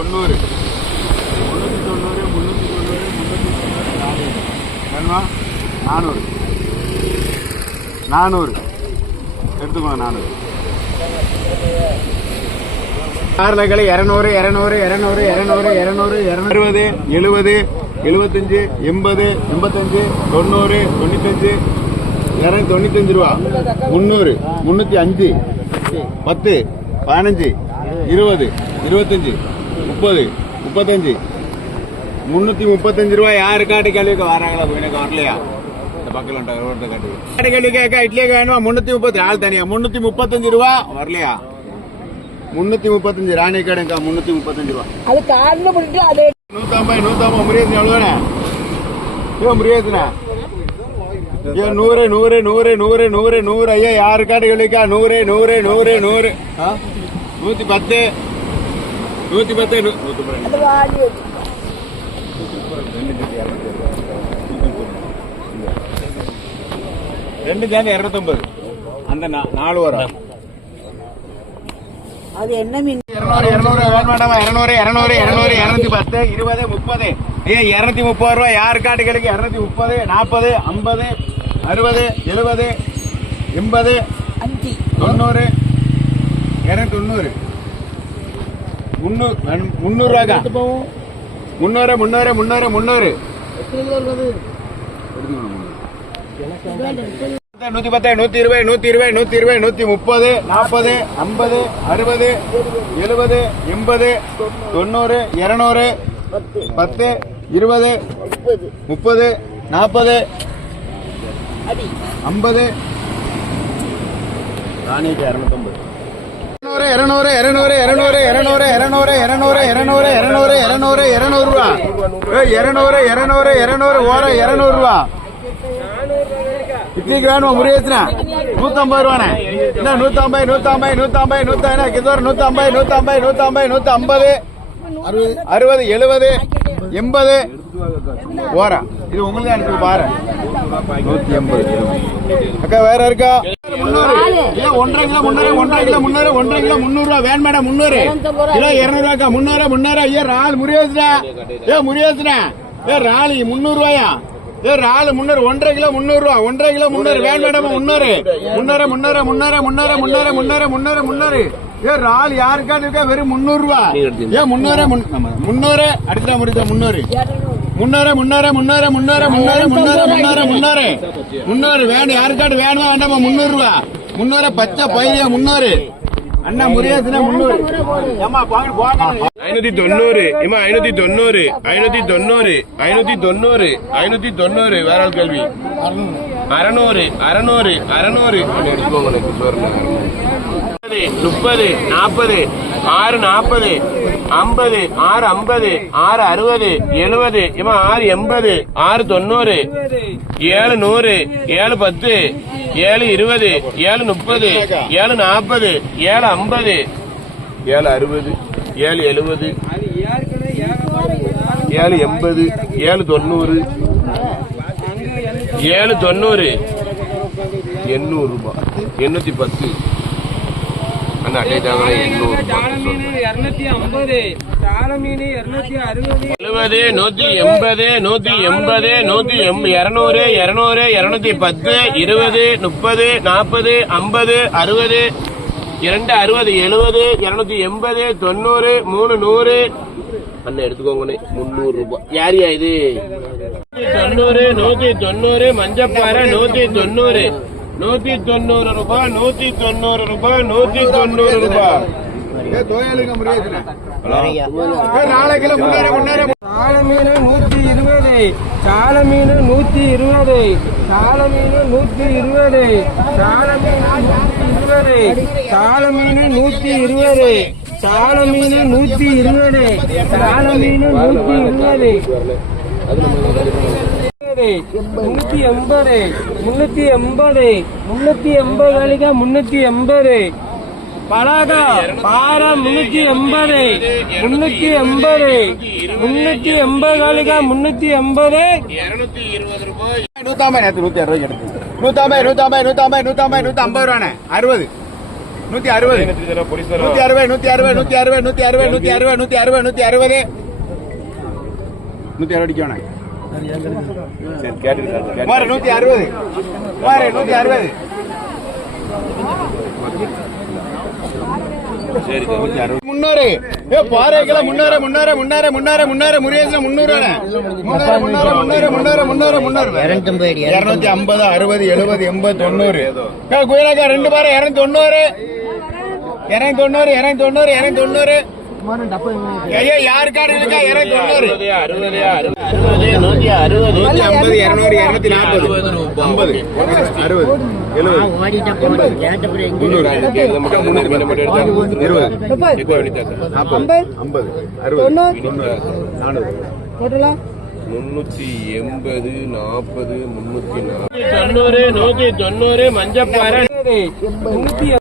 தொண்ணூறு. முந்நூற்றி தொண்ணூறு முந்நூற்றி தொண்ணூறு முந்நூற்றி தொண்ணூறு நானூறு. வேணுமா? நானூறு. நானூறு. எடுத்துக்கோங்க நானூறு. கார்லகளை இரநூறு இரநூறு இரநூறு இரநூறு இரநூறு இரநூறு. அறுபது எழுபது எழுபத்தஞ்சு எண்பது எண்பத்தஞ்சு தொண்ணூறு தொண்ணூத்தஞ்சு. இரநூத்தி தொண்ணூத்தஞ்சு ரூபா. முந்நூறு முந்நூற்றி அஞ்சு. பத்து பதினஞ்சு இருபது இருபத்தஞ்சு. முப்பது முப்பத்தஞ்சு. முந்நூற்றி முப்பத்தஞ்சு ரூபா யாரு காட்டு கேள்விக்கு வராங்களா எனக்கு வரலையா? இந்த பக்கம் ரோட்டை காட்டு. காட்டு கேள்வி கேட்க இட்லிக்கு வேணுமா? முந்நூற்றி முப்பத்தி ஆள் தனியா. முந்நூற்றி முப்பத்தஞ்சு ரூபா? வரலையா? முந்நூற்றி முப்பத்தஞ்சு ராணி கடைக்கா முந்நூற்றி முப்பத்தஞ்சு ரூபா. அது காரணம் பண்ணிட்டு அதை நூற்றம்பது நூற்றம்பது முறியது எவ்வளோண்ணே ஐயோ முறியதுண்ணே ஐயோ நூறு நூறு நூறு நூறு நூறு நூறு. ஐயா யாரு காட்டு கேள்விக்கா நூறு நூறு நூறு நூறு? நூற்றி பத்து. നൂറ്റി പത്ത് നൂറ്റി രണ്ട് ജാന ഇരുന്നൂറ്റമ്പത് അന്ത നാല് പേരാ അത് എണ്ണ മീൻ ഇരുന്നൂറ് ഇരുന്നൂറ് വേണ്ട ഇരുന്നൂറ് ഇരുന്നൂറ് ഇരുന്നൂറ് ഇരുന്നൂറ്റി പത്ത് ഇരുപത് മുപ്പത് ഏ இருநூத்தி முப்பது ரூபாய் யாருக்காட்டுகளுக்கு இருநூத்தி முப்பது நாற்பது ஐம்பது அறுபது எழுபது எண்பது தொண்ணூறு இரநூத்தி தொண்ணூறு முந்நூறு முந்நூறு ரூபாய்க்கா முந்நூறு முந்நூறு முந்நூறு முந்நூறு நூத்தி பத்து நூத்தி இருபது நூத்தி இருபது நூத்தி இருபது நூத்தி முப்பது நாற்பது ஐம்பது அறுபது எழுபது எண்பது தொண்ணூறு இருநூறு பத்து இருபது முப்பது நாற்பது ஐம்பது. ராணிக்கு இரநூத்தம்பது இரநூறு இரநூறு இரநூறு இரநூறு இரநூறு இரநூறு இரநூறு இரநூறு இரநூறு இரநூறு ரூபா இரநூறு இரநூறு இரநூறு ஓர இரநூறுவா ரூபா இட்லிக்கு வேணுமா முருகேசனா நூத்தம்பது ரூபாண்ணே என்ன நூத்தம்பது நூத்தம்பது நூத்தம்பது நூத்தா கிதோர் நூத்தம்பது நூத்தம்பது நூத்தம்பது நூத்தம்பது அறுபது எழுபது எண்பது ஓரா இது உங்களுக்கு அனுப்பி பாரு நூத்தி எண்பது அக்கா வேற இருக்கா முன்னூறு ஏன் ஒன்றரை கிலோ முன்னூறு ஒன்றரை கிலோ முன்னூறு ஒன்றரை கிலோ முன்னூறு ரூபா வேன் மேடம் முன்னூறு கிலோ இருநூறு ரூபாக்கா முன்னூறு முன்னூறு ஐயா ரால் ஏ முறியாச்சுடா ஏ ராலி முன்னூறு ரூபாயா ஏ ராலு முன்னூறு ஒன்றரை கிலோ முன்னூறு ரூபா ஒன்றரை கிலோ முன்னூறு வேன் மேடம் முன்னூறு முன்னூறு முன்னூறு முன்னூறு முன்னூறு முன்னூறு முன்னூறு முன்னூறு முன்னூறு ஏ ரால் யாருக்காவது இருக்கா வெறும் முன்னூறு ரூபா ஏ முன்னூறு முன்னூறு அடுத்த முடிச்ச முன்னூறு முன்னாரே முன்னாரே முன்னாரே முன்னாரே முன்னாரே முன்னாரே முன்னாரே முன்னாரே. முன்னூறு வேணும் யாருக்காட்டு வேணுமா வேண்டாமா முன்னூறு ரூபா முன்னூறு பச்சை பயிரியா முன்னூறு அண்ணா முருகேசனா முன்னூறு ஐநூத்தி தொண்ணூறு. இம்மா ஐநூத்தி தொண்ணூறு. ஐநூத்தி தொண்ணூறு. ஐநூத்தி தொண்ணூறு. ஐநூத்தி தொண்ணூறு. வேற ஆள் கேள்வி. அறநூறு. அறநூறு. அறநூறு. முப்பது நாற்பது ஆறு நாற்பது ஐம்பது ஆறு ஐம்பது ஆறு அறுபது எழுபது இம்மா ஆறு எண்பது ஆறு தொண்ணூறு ஏழு நூறு ஏழு பத்து ஏழு இருபது ஏழு முப்பது ஏழு நாற்பது ஏழு ஐம்பது. ஏழு அறுபது ஏழு எழுபது ஏழு எண்பது ஏழு தொண்ணூறு ஏழு தொண்ணூறு. எண்ணூறு ரூபாய். எண்ணூத்தி பத்து. அந்த அட்டை தவிர எண்ணூறு இருநூத்தி ஐம்பது சால மீன் இருநூத்தி அறுபது. எழுபது நூத்தி எண்பது நூத்தி எண்பது நூத்தி இருநூறு இருநூறு இருநூத்தி பத்து இருபது முப்பது நாற்பது ஐம்பது அறுபது இரண்டு அறுபது எழுபது இருநூத்தி எண்பது தொண்ணூறு மூணு நூறு. அண்ணன் எடுத்துக்கோங்கண்ணே முந்நூறு ரூபாய். யாரியா இது? தொண்ணூறு நூத்தி தொண்ணூறு மஞ்சப்பாறை நூத்தி தொண்ணூறு. நூத்தி தொண்ணூறு ரூபாய் நூத்தி தொண்ணூறு ரூபாய் நூத்தி தொண்ணூறு ரூபாய். சால மீன் நூத்தி இருபது. சால மீன் நூத்தி இருபது. சால மீன் நூத்தி இருபது. சால மீன் நூத்தி இருபது. சால மீன் நூத்தி இருபது. சால மீன் நூத்தி இருபது. சால மீன் நூத்தி இருபது. முன்னூத்தி எண்பது. முன்னூத்தி எண்பது. முன்னூத்தி எண்பது. வேலைக்கா முன்னூத்தி எண்பது. பலாகா பாரம் முன்னூத்தி எண்பது. முன்னூத்தி எண்பது. முன்னூத்தி எண்பது வேலைக்கா முன்னூத்தி எண்பது. நூத்தம்பது நேற்று நூத்தி அறுபது எடுத்து நூத்தம்பது நூத்தம்பது நூத்தம்பது நூத்தம்பது நூத்தி ஐம்பது ரூபாண்ணே. அறுபது. நூத்தி அறுபது. நூத்தி அறுபது நூத்தி அறுபது நூத்தி அறுபது நூத்தி அறுபது நூத்தி அறுபது நூத்தி அறுபது நூத்தி அறுபது. நூத்தி அறுபது அடிக்கணும் நூத்தி அறுபது. நூத்தி அறுபது. முன்னூறு ஏ பாறைகளை முன்னூறு முன்னூறு முன்னூறு முன்னூறு முன்னூறு முருகேசன் முன்னூறு முன்னூறு முன்னூறு முன்னூறு முன்னூறு முன்னூறு முன்னூறு இருநூத்தி ஐம்பது அறுபது எழுபது எண்பது தொண்ணூறு. குயிலாக்கா ரெண்டு பாரு இருநூத்தி தொண்ணூறு இருநூத்தி தொண்ணூறு இருநூத்தி தொண்ணூறு இருநூத்தி தொண்ணூறு ஐயா யார் கார்டு இருக்கா? இருநூத்தி தொண்ணூறு அறுபது அறுபது நூத்தி அறுபது ஐம்பது. இருநூறு இருநூத்தி நாற்பது ஐம்பது. அறுபது நாற்பது முன்னூத்தி எண்பது நாற்பது முன்னூத்தி தொண்ணூறு நூத்தி தொண்ணூறு மஞ்சப்பாறை. நூத்தி